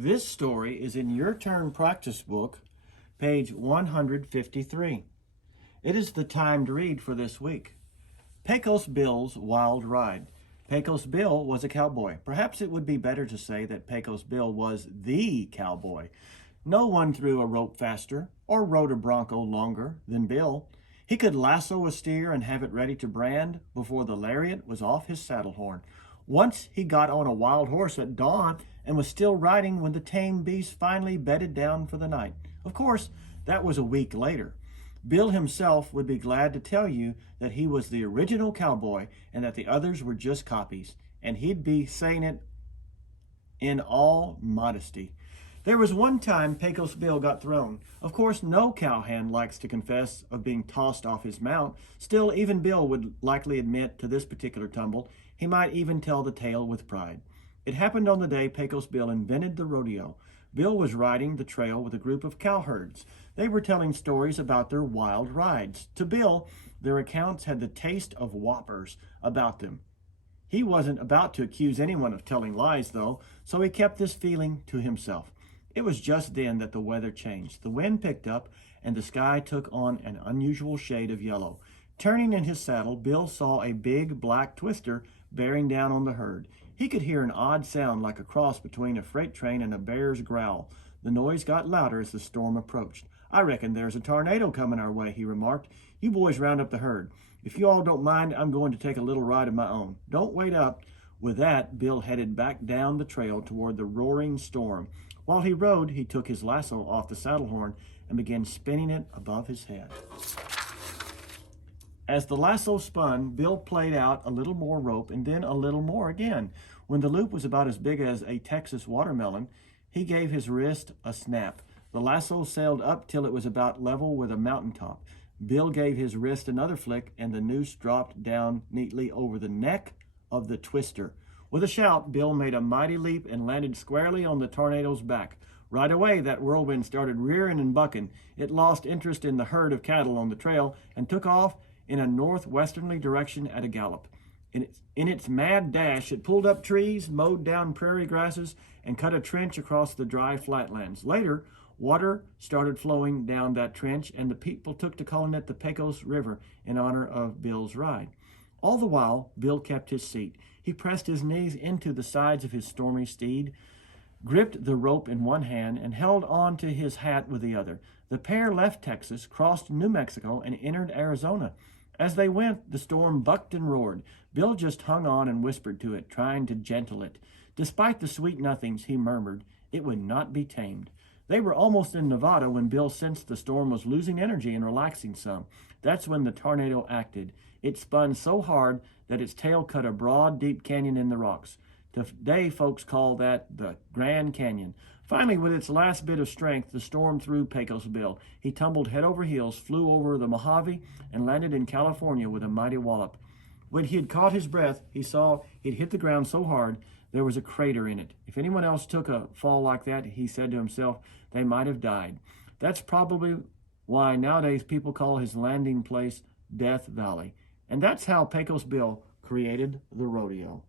This story is in your turn practice book, page 153. It is the timed read for this week. Pecos Bill's Wild Ride. Pecos Bill was a cowboy. Perhaps it would be better to say that Pecos Bill was the cowboy. No one threw a rope faster or rode a bronco longer than Bill. He could lasso a steer and have it ready to brand before the lariat was off his saddle horn. Once he got on a wild horse at dawn and was still riding when the tame beast finally bedded down for the night. Of course, that was a week later. Bill himself would be glad to tell you that he was the original cowboy and that the others were just copies, and he'd be saying it in all modesty. There was one time Pecos Bill got thrown. Of course, no cowhand likes to confess of being tossed off his mount. Still, even Bill would likely admit to this particular tumble. He might even tell the tale with pride. It happened on the day Pecos Bill invented the rodeo. Bill was riding the trail with a group of cowherds. They were telling stories about their wild rides. To Bill, their accounts had the taste of whoppers about them. He wasn't about to accuse anyone of telling lies, though, so he kept this feeling to himself. It was just then that the weather changed. The wind picked up, and the sky took on an unusual shade of yellow. Turning in his saddle, Bill saw a big black twister bearing down on the herd. He could hear an odd sound like a cross between a freight train and a bear's growl. The noise got louder as the storm approached. "I reckon there's a tornado coming our way," he remarked. "You boys round up the herd. If you all don't mind, I'm going to take a little ride of my own. Don't wait up." With that, Bill headed back down the trail toward the roaring storm. While he rode, he took his lasso off the saddle horn and began spinning it above his head. As the lasso spun, Bill played out a little more rope and then a little more again. When the loop was about as big as a Texas watermelon, he gave his wrist a snap. The lasso sailed up till it was about level with a mountaintop. Bill gave his wrist another flick, and the noose dropped down neatly over the neck of the twister. With a shout, Bill made a mighty leap and landed squarely on the tornado's back. Right away, that whirlwind started rearing and bucking. It lost interest in the herd of cattle on the trail and took off in a northwesterly direction at a gallop. In its mad dash, it pulled up trees, mowed down prairie grasses, and cut a trench across the dry flatlands. Later, water started flowing down that trench, and the people took to calling it the Pecos River in honor of Bill's ride. All the while, Bill kept his seat. He pressed his knees into the sides of his stormy steed, gripped the rope in one hand, and held on to his hat with the other. The pair left Texas, crossed New Mexico, and entered Arizona. As they went, the storm bucked and roared. Bill just hung on and whispered to it, trying to gentle it. Despite the sweet nothings, he murmured, it would not be tamed. They were almost in Nevada when Bill sensed the storm was losing energy and relaxing some. That's when the tornado acted. It spun so hard that its tail cut a broad, deep canyon in the rocks. Today, folks call that the Grand Canyon. Finally, with its last bit of strength, the storm threw Pecos Bill. He tumbled head over heels, flew over the Mojave, and landed in California with a mighty wallop. When he had caught his breath, he saw he'd hit the ground so hard there was a crater in it. If anyone else took a fall like that, he said to himself, they might have died. That's probably why nowadays people call his landing place Death Valley. And that's how Pecos Bill created the rodeo.